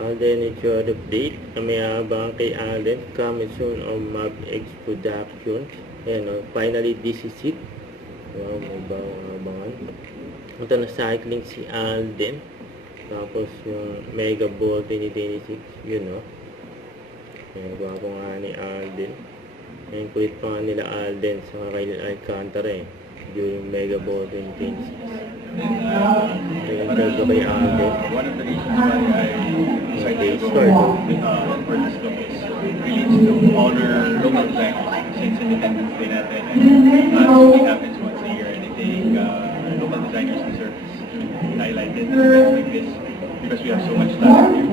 Alden is your update na may abangan kay Alden coming soon on Map X Production. Ayan o, finally this is it. Wow, may bawang abangan. Ito na cycling si Alden. Tapos yung Mega Ball 2026, yun o. Ayan, gwapo nga ni Alden. Ayan, kulit pa nga nila Alden sa Kyle Alcantara eh. During Mega Ball 2026. Ayan, talaga kay Alden. One of the reasons why I decided to Start. for this look is relates to honor local designers since Independence Day natin. And it happens once a year, and I think local designers deserve to be highlighted in events like this because we have so much talent.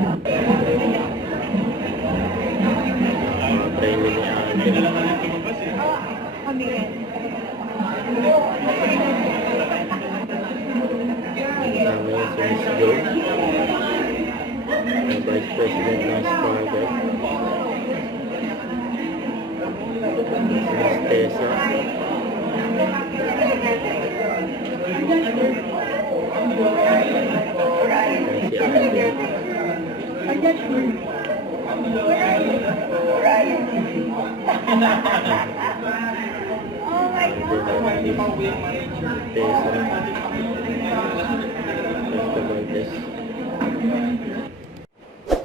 Mga trailer ni Alden. Kasama yun si Miss Joy. Ang Vice President ng Sparta. Si Miss Tessa. Ayan si Alden.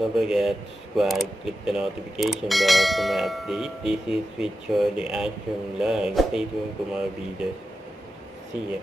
Don't forget to subscribe, click the notification bell for my update. This is Richard the Action Vlog. Stay tuned for more videos. See ya.